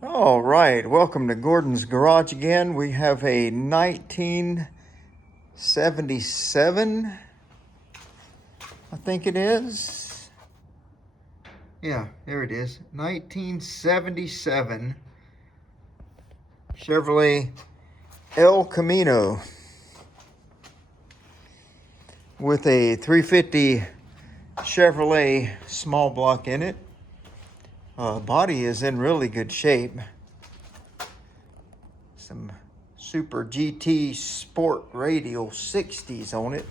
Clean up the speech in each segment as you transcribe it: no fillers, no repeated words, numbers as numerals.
All right, welcome to Gordon's Garage again. We have a 1977, I think it is. Yeah, there it is. 1977 Chevrolet El Camino with a 350 Chevrolet small block in it. Body is in really good shape. Some Super GT Sport Radial 60s on it.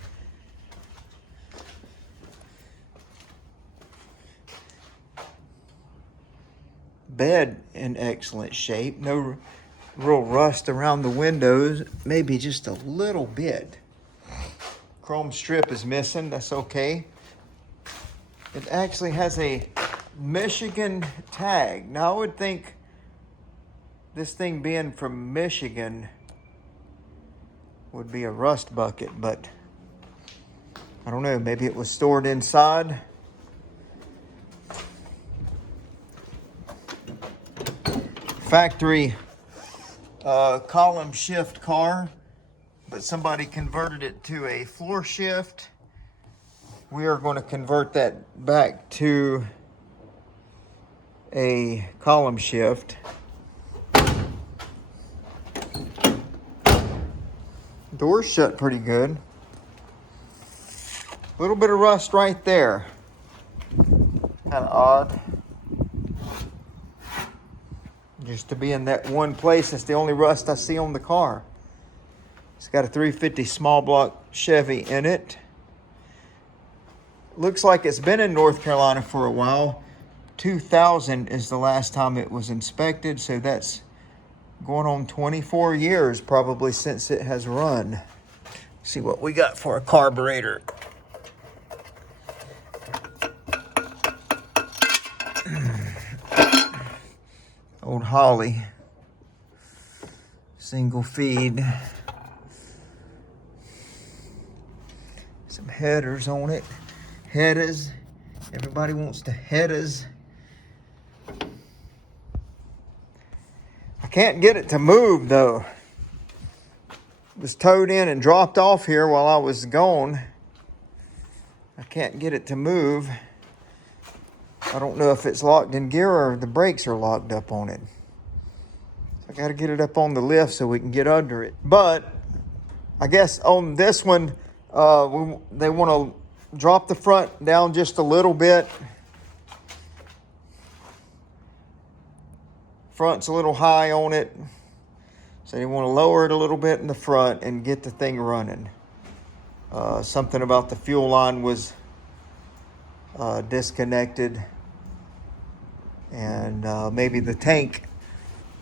Bed in excellent shape. No real rust around the windows. Maybe just a little bit. Chrome strip is missing. That's okay. It actually has a Michigan tag. Now, I would think this thing being from Michigan would be a rust bucket, but I don't know. Maybe it was stored inside. Factory column shift car, but somebody converted it to a floor shift. We are going to convert that back to a column shift. Door's shut pretty good. A little bit of rust right there. Kind of odd. Just to be in that one place, that's the only rust I see on the car. It's got a 350 small block Chevy in it. Looks like it's been in North Carolina for a while. 2000 is the last time it was inspected, so that's going on 24 years probably since it has run. See what we got for a carburetor. Old Holly. Single feed. Some headers on it. Headers. Everybody wants the headers. I can't get it to move though. It was towed in and dropped off here while I was gone. I can't get it to move. I don't know if it's locked in gear or the brakes are locked up on it. I got to get it up on the lift so we can get under it. But I guess on this one, they want to drop the front down just a little bit. Front's a little high on it. So they want to lower it a little bit in the front and get the thing running. Something about the fuel line was disconnected. And maybe the tank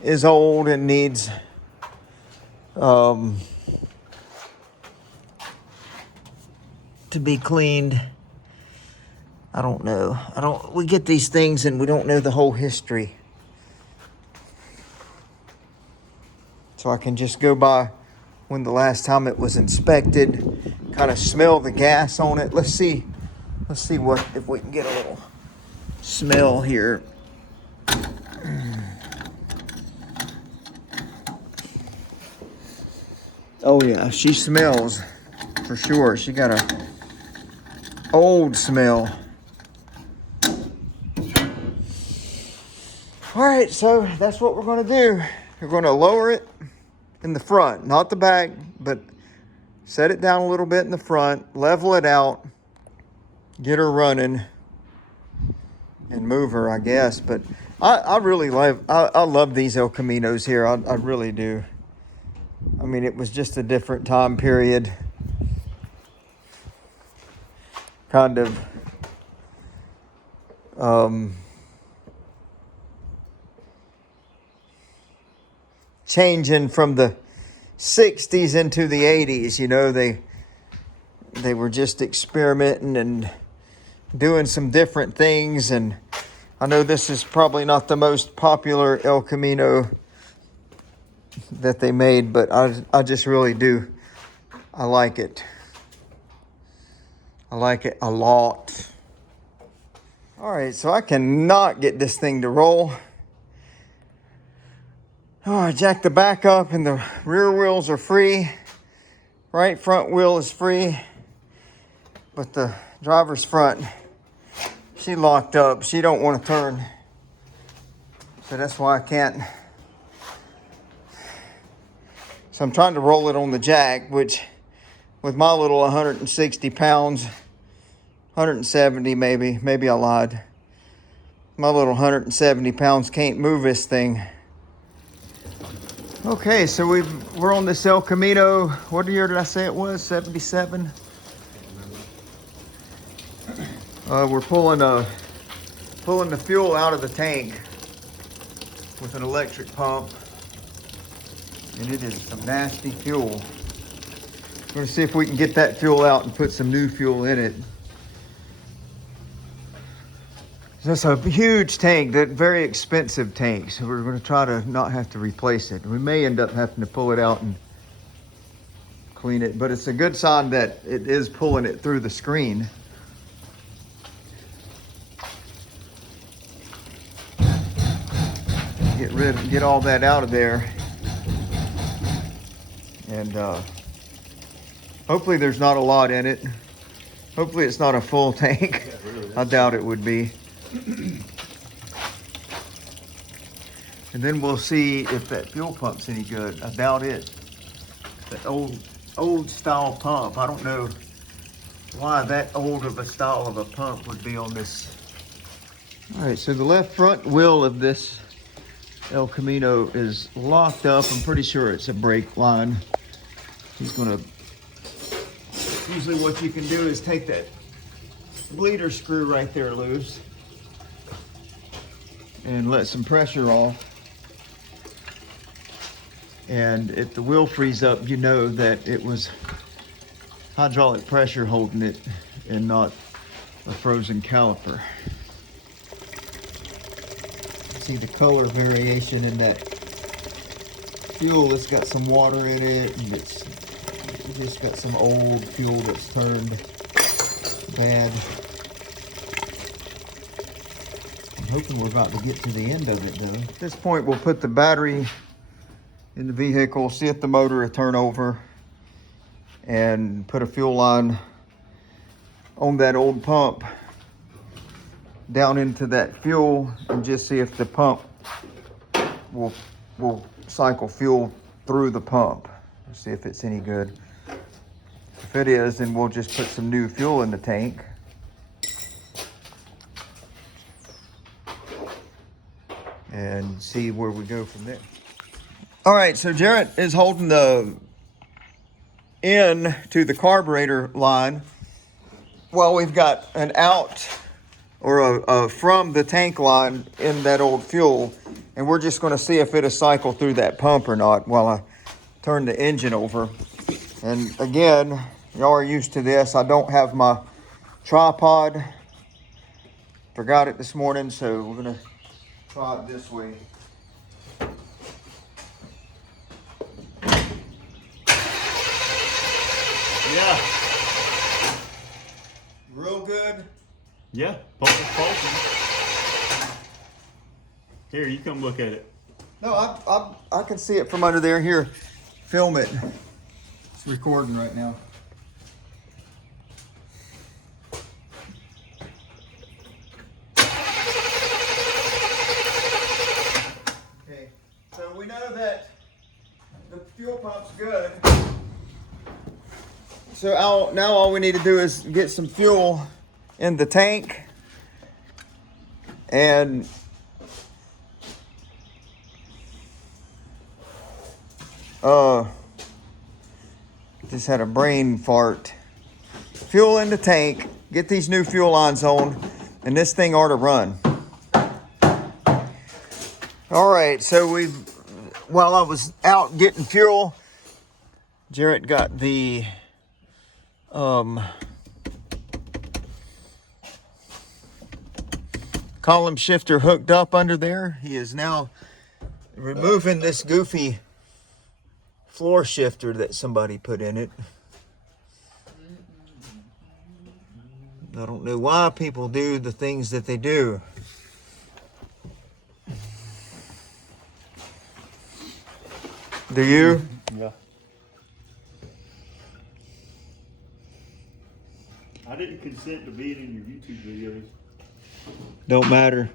is old and needs to be cleaned. I don't know. We get these things and we don't know the whole history. So I can just go by when the last time it was inspected, kind of smell the gas on it. Let's see what if we can get a little smell here. Oh yeah, she smells for sure. She got a old smell. All right, so that's what we're going to do. We're going to lower it in the front, not the back, but set it down a little bit in the front, level it out, get her running, and move her, I guess. But I really love these El Caminos here. I really do. I mean, it was just a different time period. Kind of changing from the 60s into the 80s. You know, they were just experimenting and doing some different things. And I know this is probably not the most popular El Camino that they made, but I just really do. I like it. I like it a lot. All right, so I cannot get this thing to roll. Oh, I jacked the back up and the rear wheels are free. Right front wheel is free. But the driver's front, she locked up. She don't want to turn. So that's why I can't. So I'm trying to roll it on the jack, which with my little 160 pounds, 170 maybe I lied. My little 170 pounds can't move this thing. Okay, so we're on this El Camino. What year did I say it was? 77? We're pulling the fuel out of the tank with an electric pump. And it is some nasty fuel. We're gonna see if we can get that fuel out and put some new fuel in it. That's a huge tank, that very expensive tank. So we're gonna try to not have to replace it. We may end up having to pull it out and clean it, but it's a good sign that it is pulling it through the screen. Get all that out of there. And hopefully there's not a lot in it. Hopefully it's not a full tank. I doubt it would be. And then we'll see if that fuel pump's any good. I doubt it. That old style pump. I don't know why that old of a style of a pump would be on this. All right, so the left front wheel of this El Camino is locked up. I'm pretty sure it's a brake line. Usually what you can do is take that bleeder screw right there loose and let some pressure off. And if the wheel frees up, you know that it was hydraulic pressure holding it and not a frozen caliper. See the color variation in that fuel. It's got some water in it, and it's just got some old fuel that's turned bad. I'm hoping we're about to get to the end of it though. At this point, we'll put the battery in the vehicle, see if the motor will turn over, and put a fuel line on that old pump down into that fuel and just see if the pump will cycle fuel through the pump. See if it's any good. If it is, then we'll just put some new fuel in the tank. And see where we go from there. All right, so Jarrett is holding the in to the carburetor line while we've got an out or a from the tank line in that old fuel, and we're just going to see if it'll cycle through that pump or not while I turn the engine over. And again, y'all are used to this. I don't have my tripod. Forgot it this morning, so we're going to try it this way. Yeah. Real good. Yeah, pulsing. Here, you come look at it. No, I can see it from under there. Here, film it. It's recording right now. Okay, so we know that the fuel pump's good. So now all we need to do is get some fuel in the tank and just had a brain fart. Fuel in the tank, get these new fuel lines on, and this thing ought to run. All right, so while I was out getting fuel, Jarrett got the column shifter hooked up under there. He is now removing this goofy floor shifter that somebody put in it. I don't know why people do the things that they do. Do you? Yeah. I didn't consent to being in your YouTube videos. Don't matter.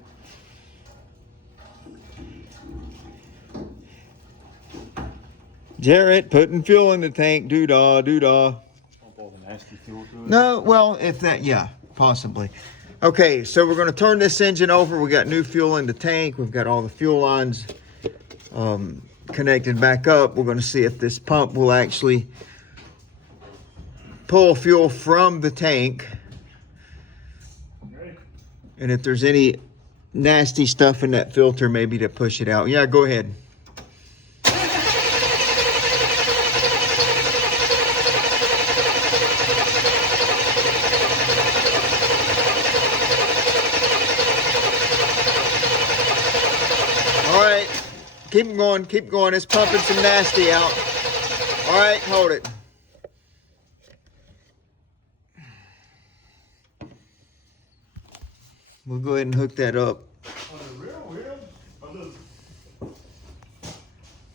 Jarrett, putting fuel in the tank. Doo-dah, doo-dah. Pump all the nasty fuel to it. No, well, if that, yeah, possibly. Okay, so we're going to turn this engine over. We got new fuel in the tank. We've got all the fuel lines connected back up. We're going to see if this pump will actually pull fuel from the tank. Okay. And if there's any nasty stuff in that filter, maybe to push it out. Yeah, go ahead. All right, keep going, keep going. It's pumping some nasty out. All right, hold it. We'll go ahead and hook that up. On the rear wheel?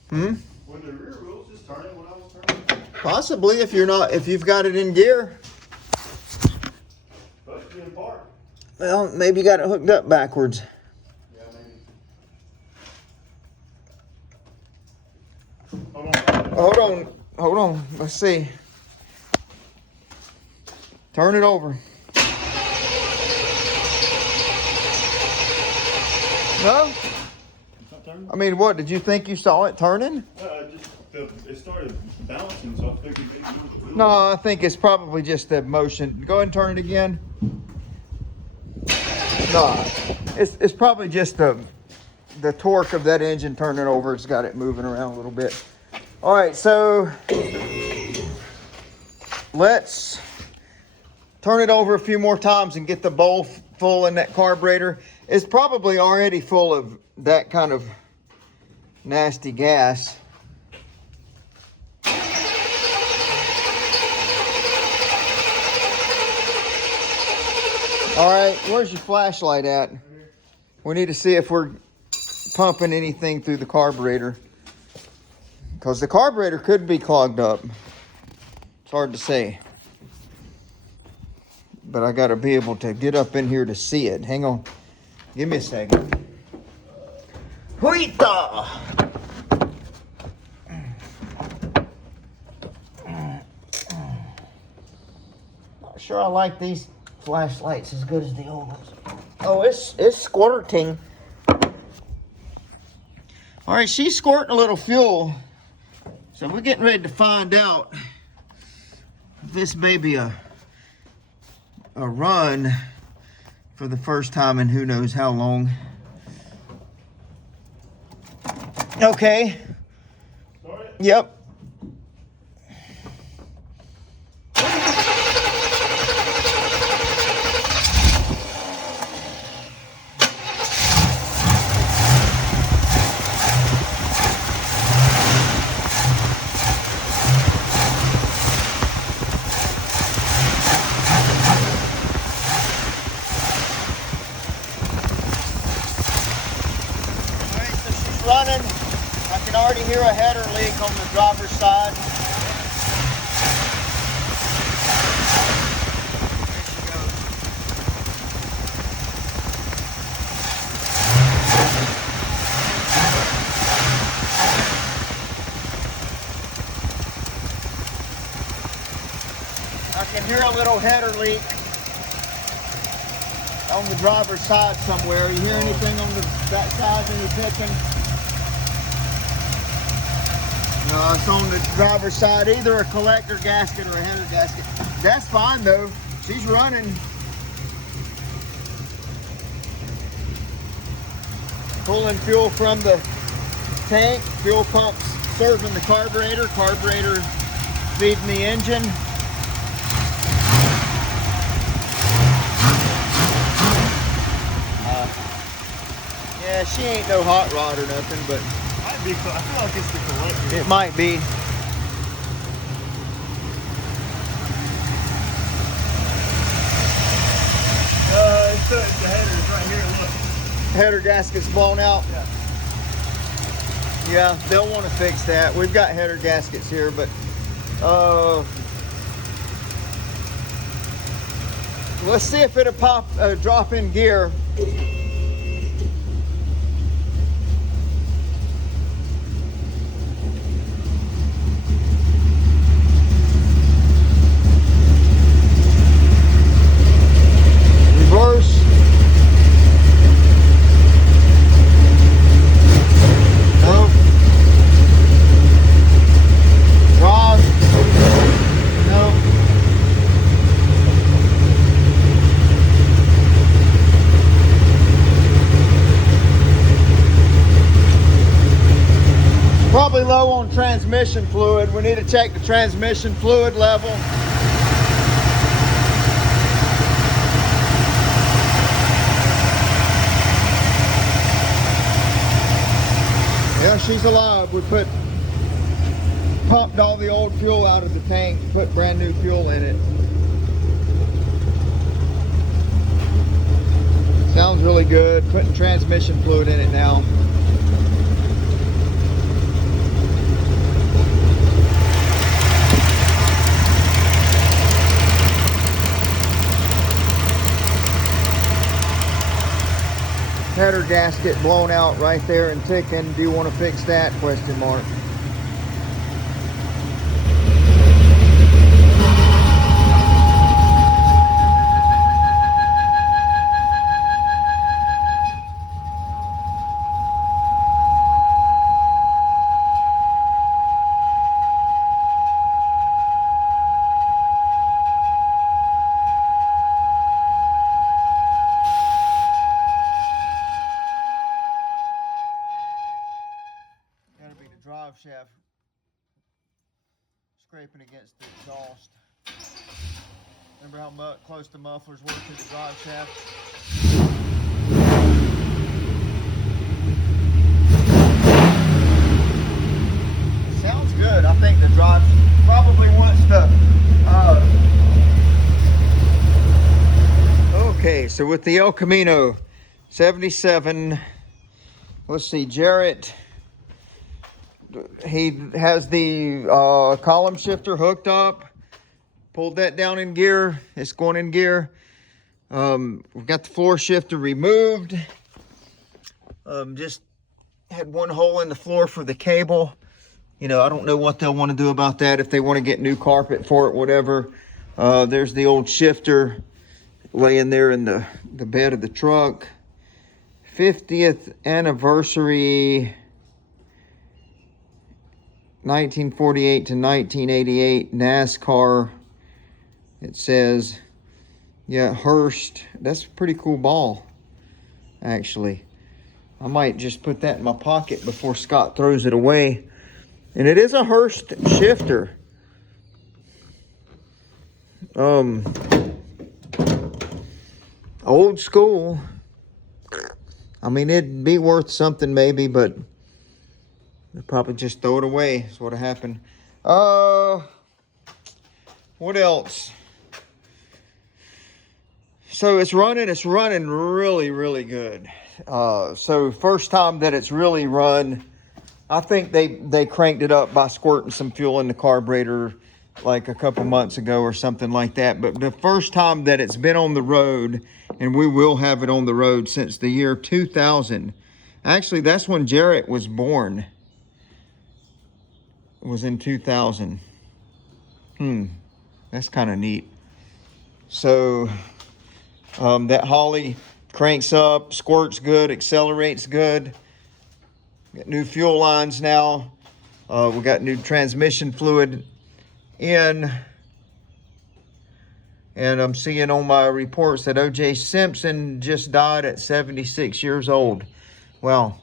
When the rear wheels just turning when I was turning? Possibly if you've got it in gear. But in park. Well, maybe you got it hooked up backwards. Yeah, maybe. Hold on. Let's see. Turn it over. No? It's not turning? I mean, what? Did you think you saw it turning? It started bouncing, so I figured maybe it was the wheel. No, I think it's probably just the motion. Go ahead and turn it again. No, it's probably just the torque of that engine turning over. It's got it moving around a little bit. All right, so let's turn it over a few more times and get the bowl full in that carburetor. It's probably already full of that kind of nasty gas. All right, where's your flashlight at? We need to see if we're pumping anything through the carburetor, because the carburetor could be clogged up. It's hard to say, but I got to be able to get up in here to see it. Hang on, give me a second. Huita! Not sure I like these flashlights as good as the old ones. Oh, it's squirting. All right, she's squirting a little fuel. So we're getting ready to find out if this baby a run for the first time in who knows how long. Okay. Start it? Yep. Running. I can already hear a header leak on the driver's side. I can hear a little header leak on the driver's side somewhere. You hear anything on that side when you're picking? No, it's on the driver's side, either a collector gasket or a header gasket. That's fine though. She's running. Pulling fuel from the tank. Fuel pumps serving the carburetor. Carburetor feeding the engine. Yeah, she ain't no hot rod or nothing, but Might be, I feel like it's the collector. it might be. It's the header. It's right here. Look. Header gasket's blown out. Yeah. Yeah, they'll want to fix that. We've got header gaskets here, but let's see if it'll drop in gear. Reverse. Nope. Drive. Nope. Probably low on transmission fluid. We need to check the transmission fluid level. Yeah, she's alive. We pumped all the old fuel out of the tank, put brand new fuel in it. Sounds really good. Putting transmission fluid in it now. Header gasket blown out right there and ticking. Do you want to fix that? Question mark. Drive shaft scraping against the exhaust. Remember how close the mufflers were to the drive shaft? Sounds good. I think the drive probably wants to. Okay, so with the El Camino 77, let's see, Jarrett. He has the column shifter hooked up, pulled that down in gear. It's going in gear. We've got the floor shifter removed. Just had one hole in the floor for the cable. You know, I don't know what they'll want to do about that, if they want to get new carpet for it, whatever. There's the old shifter laying there in the bed of the truck. 50th anniversary 1948 to 1988 NASCAR. It says, yeah, Hurst. That's a pretty cool ball, actually. I might just put that in my pocket before Scott throws it away. And it is a Hurst shifter. Old school. I mean, it'd be worth something maybe, but they'll probably just throw it away, is what happened. What else? So it's running really, really good. So first time that it's really run, I think they cranked it up by squirting some fuel in the carburetor like a couple months ago or something like that. But the first time that it's been on the road, and we will have it on the road since the year 2000. Actually, that's when Jarrett was born. Was in 2000. That's kind of neat. So that Holly cranks up, squirts good, accelerates good. Got new fuel lines now. We got new transmission fluid in. And I'm seeing on my reports that O.J. Simpson just died at 76 years old. Well,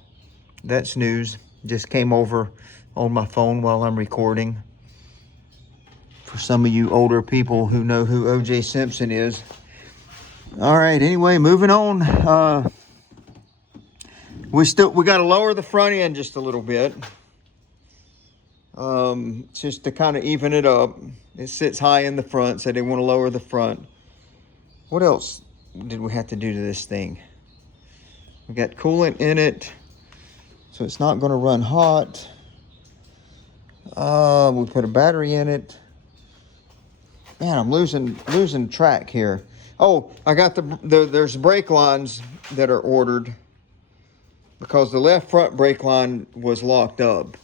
that's news. Just came over on my phone while I'm recording. For some of you older people who know who O.J. Simpson is. All right, anyway, moving on. We got to lower the front end just a little bit. Just to kind of even it up. It sits high in the front, so they want to lower the front. What else did we have to do to this thing? We got coolant in it. so it's not going to run hot. We put a battery in it. Man, I'm losing track here. Oh, I got there's brake lines that are ordered because the left front brake line was locked up.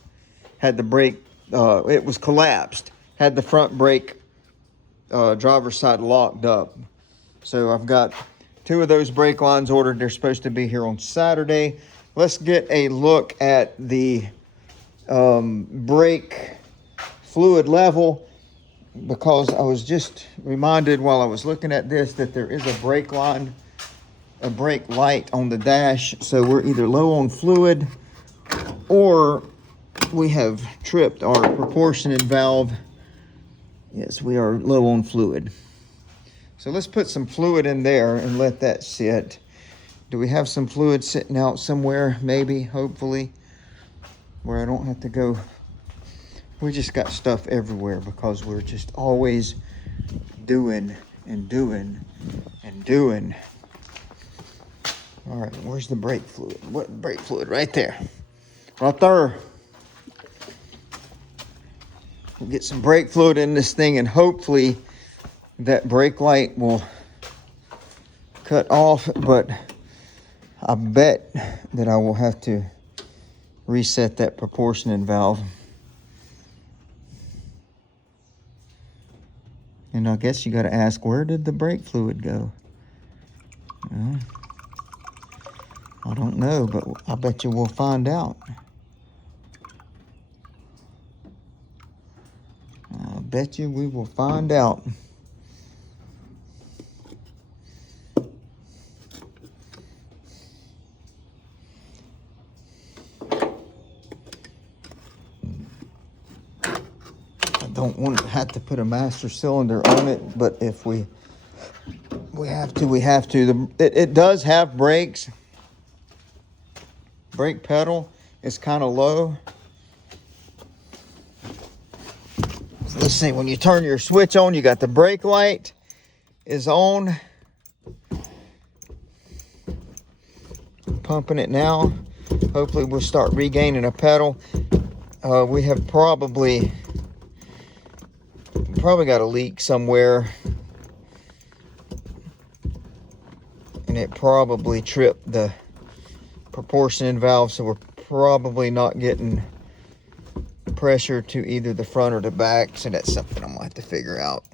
Had the brake, it was collapsed. Had the front brake driver's side locked up. So I've got 2 of those brake lines ordered. They're supposed to be here on Saturday. Let's get a look at the brake fluid level, because I was just reminded while I was looking at this that there is a brake line, a brake light on the dash. So we're either low on fluid or we have tripped our proportionate valve. Yes, we are low on fluid. So let's put some fluid in there and let that sit. Do we have some fluid sitting out somewhere? Maybe, hopefully, where I don't have to go. We just got stuff everywhere because we're just always doing and doing and doing. All right, where's the brake fluid? What brake fluid? Right there. Right there. We'll get some brake fluid in this thing, and hopefully that brake light will cut off, but I bet that I will have to reset that proportioning valve. And I guess you got to ask, where did the brake fluid go? Well, I don't know, but I bet you we'll find out. I bet you we will find out. Don't want to have to put a master cylinder on it, but if we have to, we have to. It does have brakes. Brake pedal is kind of low. So let's see, when you turn your switch on, you got the brake light is on. Pumping it now. Hopefully we'll start regaining a pedal. We have probably got a leak somewhere, and it probably tripped the proportioning valve, so we're probably not getting pressure to either the front or the back, so that's something I'm gonna have to figure out.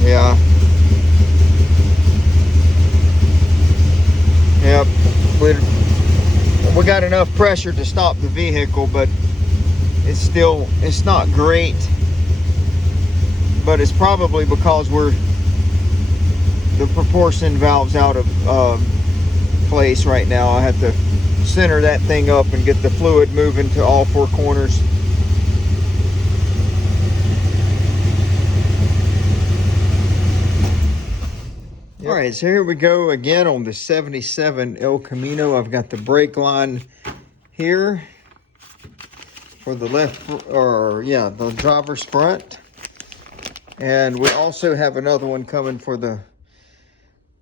Yeah. Yep. We got enough pressure to stop the vehicle, but it's not great. But it's probably because the proportion valve's out of place right now. I have to center that thing up and get the fluid moving to all 4 corners. Yep. All right, so here we go again on the 77 El Camino. I've got the brake line here for the the driver's front. And we also have another one coming for the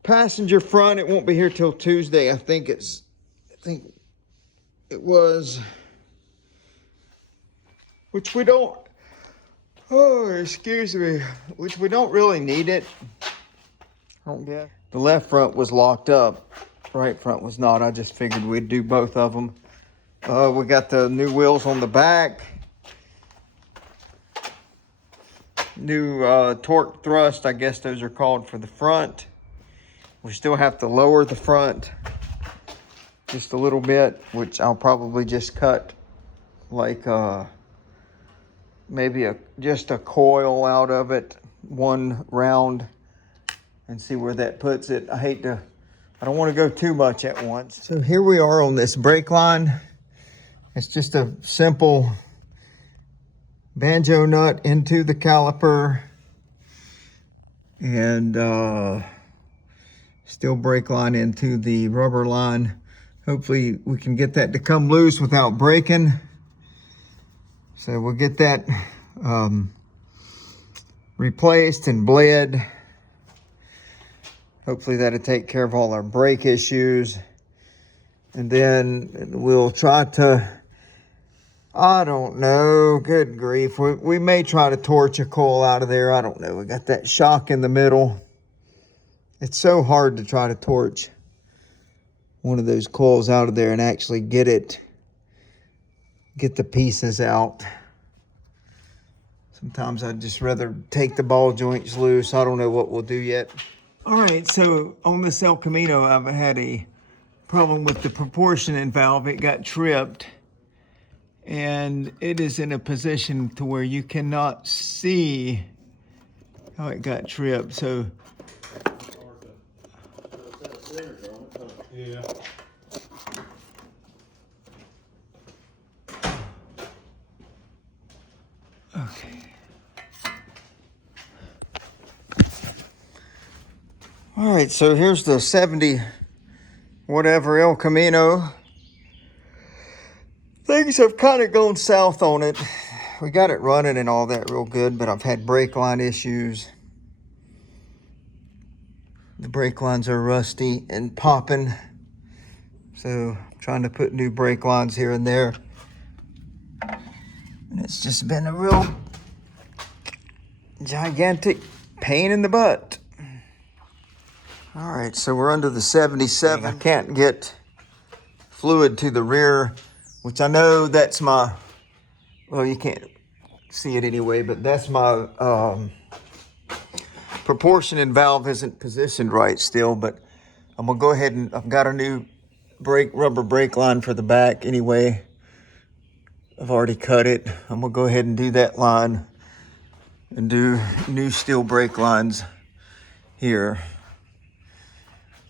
passenger front. It won't be here till Tuesday. I think it was, which we don't, which we don't really need it. The left front was locked up. Right front was not. I just figured we'd do both of them. We got the new wheels on the back. New torque thrust, I guess those are called, for the front. We still have to lower the front just a little bit, which I'll probably just cut like maybe just a coil out of it, one round, and see where that puts it. I don't want to go too much at once. So here we are on this brake line. It's just a simple banjo nut into the caliper and steel brake line into the rubber line. Hopefully we can get that to come loose without breaking. So we'll get that replaced and bled. Hopefully that'll take care of all our brake issues. And then we'll try to, I don't know, good grief. We may try to torch a coil out of there. I don't know. We got that shock in the middle. It's so hard to try to torch one of those coils out of there and actually get the pieces out. Sometimes I'd just rather take the ball joints loose. I don't know what we'll do yet. All right, so on this El Camino, I've had a problem with the proportioning valve. It got tripped, and it is in a position to where you cannot see how it got tripped. So Yeah. okay. All right, so here's the 70 whatever El Camino. Things have kind of gone south on it. We got it running and all that real good, but I've had brake line issues. The brake lines are rusty and popping. So I'm trying to put new brake lines here and there. And it's just been a real gigantic pain in the butt. All right, so we're under the 77. I can't get fluid to the rear, which I know that's my, well, you can't see it anyway, but that's my proportioning valve isn't positioned right still, but I'm gonna go ahead and I've got a new rubber brake line for the back anyway. I've already cut it. I'm gonna go ahead and do that line and do new steel brake lines here.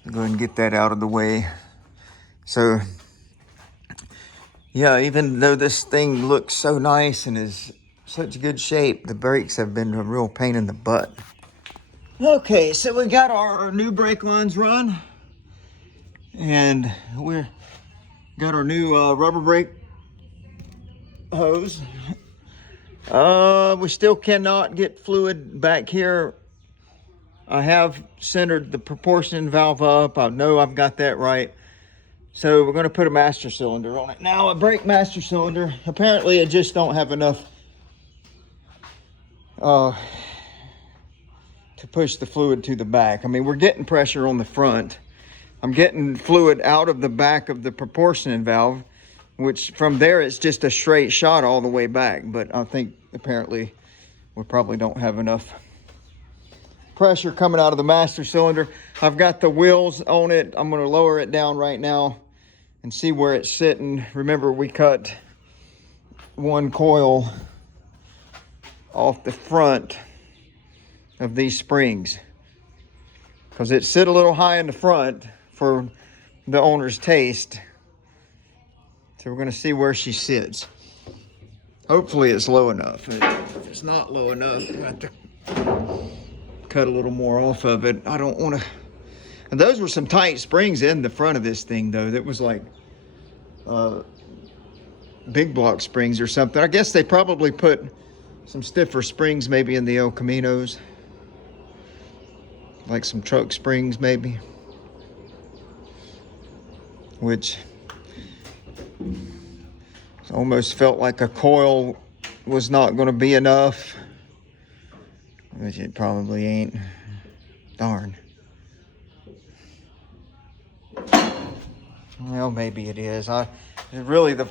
Go ahead and get that out of the way. So yeah, even though this thing looks so nice and is such good shape, the brakes have been a real pain in the butt. Okay, so we got our new brake lines run, and we got our new rubber brake hose. We still cannot get fluid back here. I have centered the proportioning valve up. I know I've got that right. So we're gonna put a master cylinder on it. Now, a brake master cylinder, apparently it just don't have enough to push the fluid to the back. I mean, we're getting pressure on the front. I'm getting fluid out of the back of the proportioning valve, which from there it's just a straight shot all the way back. But I think apparently we probably don't have enough pressure coming out of the master cylinder. I've got the wheels on it. I'm gonna lower it down right now and see where it's sitting. Remember, we cut one coil off the front of these springs because it sit a little high in the front for the owner's taste. So we're gonna see where she sits. Hopefully it's low enough. If it's not low enough, I have to cut a little more off of it. I don't wanna, and those were some tight springs in the front of this thing though. That was like big block springs or something. I guess they probably put some stiffer springs maybe in the El Caminos. Like some truck springs maybe. Which almost felt like a coil was not gonna be enough. Which it probably ain't. Darn. Well, maybe it is. Really, the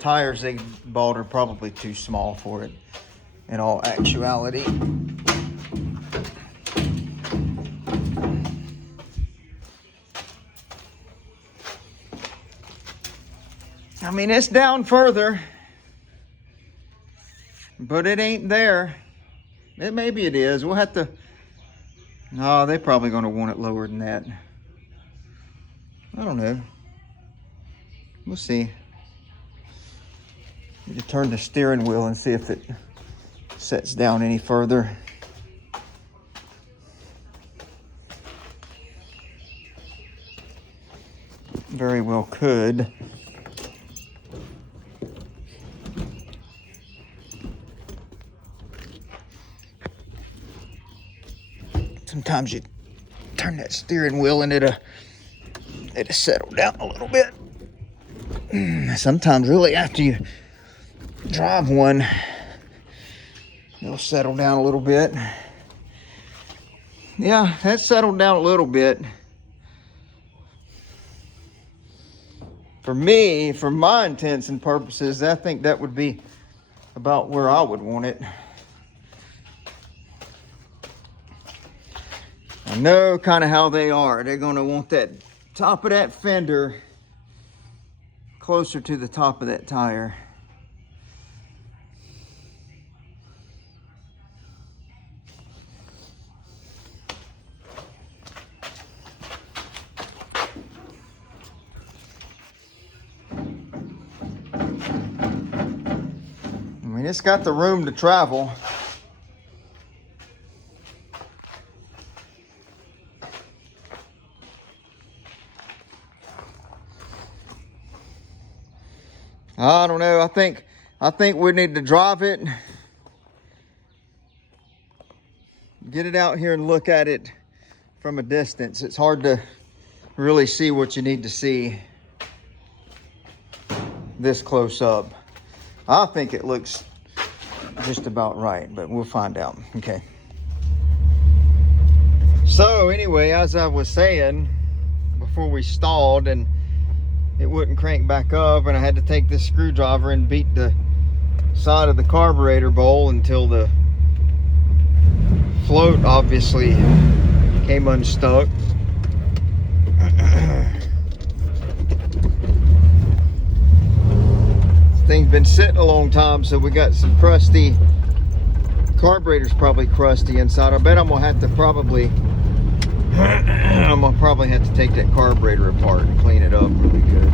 tires they bought are probably too small for it, in all actuality. I mean, it's down further, but it ain't there. Maybe it is. We'll have to. No, they're probably going to want it lower than that. I don't know. We'll see. You can turn the steering wheel and see if it sets down any further. Very well could. Sometimes you turn that steering wheel and it'll settle down a little bit. Sometimes really after you drive one, it'll settle down a little bit. Yeah, that settled down a little bit. For me, for my intents and purposes, I think that would be about where I would want it. I know kind of how they are. They're going to want that top of that fender closer to the top of that tire. I mean, it's got the room to travel. I don't know. I think we need to drive it. Get it out here and look at it from a distance. It's hard to really see what you need to see this close up. I think it looks just about right, but we'll find out. Okay. So anyway, as I was saying before we stalled and it wouldn't crank back up, and I had to take this screwdriver and beat the side of the carburetor bowl until the float obviously came unstuck. This thing's been sitting a long time, so we got some crusty, carburetor's probably crusty inside. I bet I'm gonna have to probably have to take that carburetor apart and clean it up really good.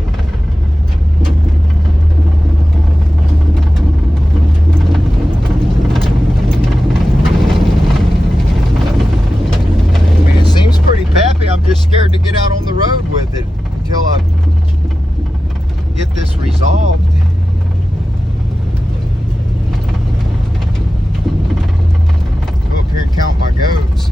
I mean, it seems pretty peppy. I'm just scared to get out on the road with it until I get this resolved. Go up here and count my goats.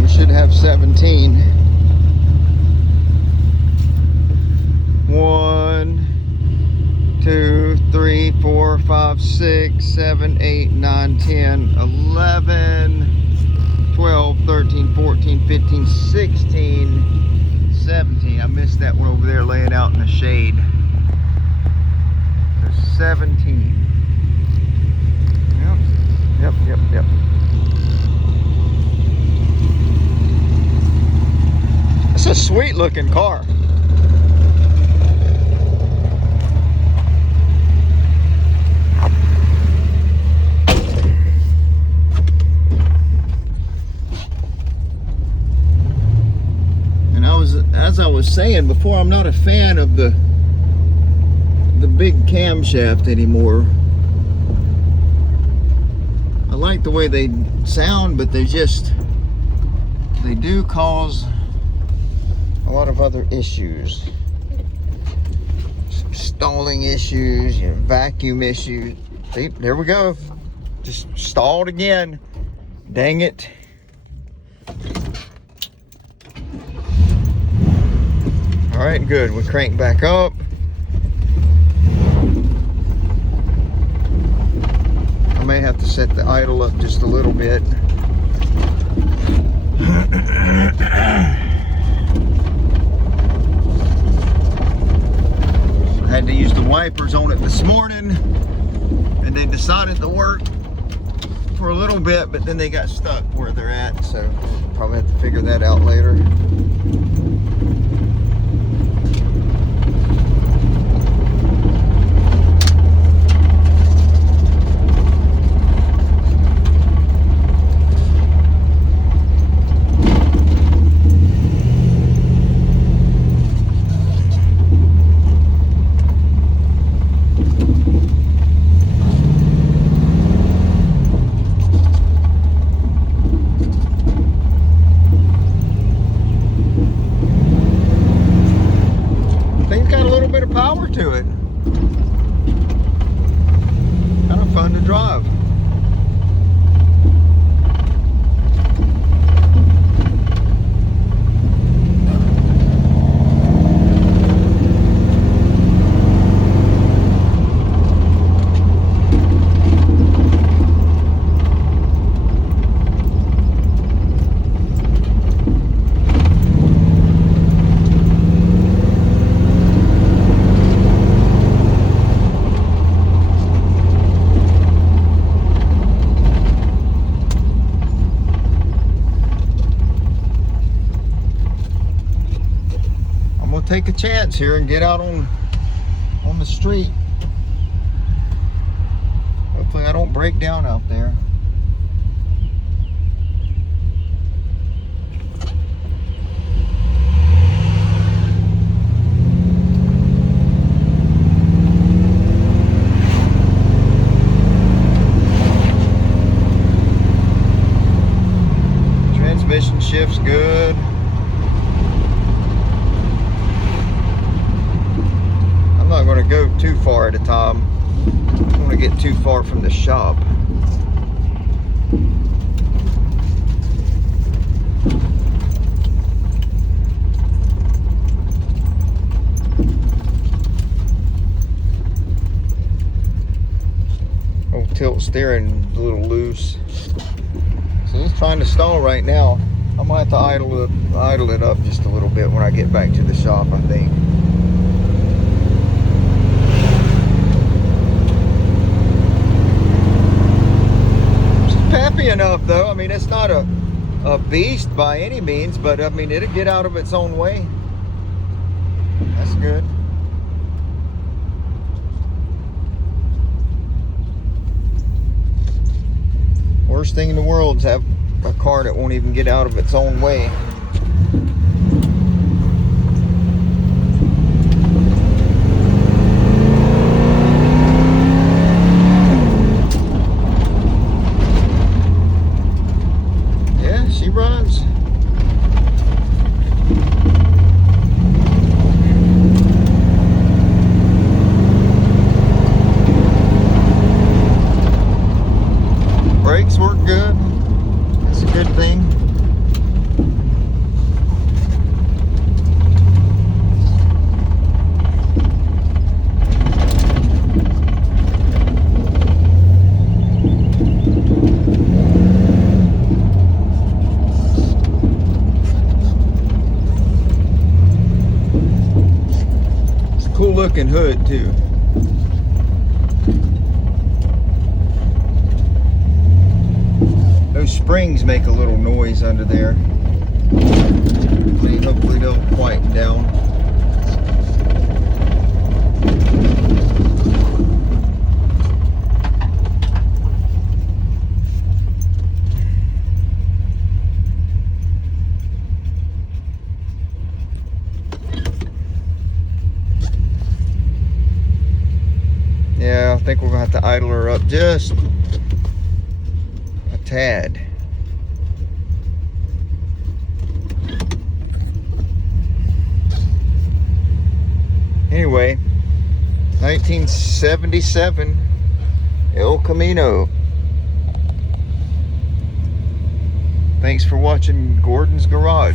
We should have 17. 1, 2, 3, 4, 5, 6, 7, 8, 9, 10, 11, 12, 13, 14, 15, 16, 17. I missed that one over there laying out in the shade. There's 17. Yep. It's a sweet looking car. As I was saying before, I'm not a fan of the big camshaft anymore. I like the way they sound, but they do cause a lot of other issues. Some stalling issues, vacuum issues. See, there we go. Just stalled again. Dang it. All right, good. We crank back up. I may have to set the idle up just a little bit. I had to use the wipers on it this morning, and they decided to work for a little bit, but then they got stuck where they're at, so we'll probably have to figure that out later. power to it. Kind of fun to drive. Take a chance here and get out on the street. Hopefully I don't break down out there. Transmission shifts good. I'm not going to go too far at a time. I don't want to get too far from the shop. Oh, tilt steering a little loose. So it's trying to stall right now. I might have to idle it up just a little bit when I get back to the shop, I think. Peppy enough though. I mean, it's not a beast by any means, but I mean, it'll get out of its own way. That's good. Worst thing in the world is have a car that won't even get out of its own way. She runs. Brakes work good. That's a good thing. Cool looking hood too. Those springs make a little noise under there. Hopefully they'll quieten down. Yeah, I think we're gonna have to idle her up just a tad. Anyway, 1977 El Camino. Thanks for watching Gordon's Garage.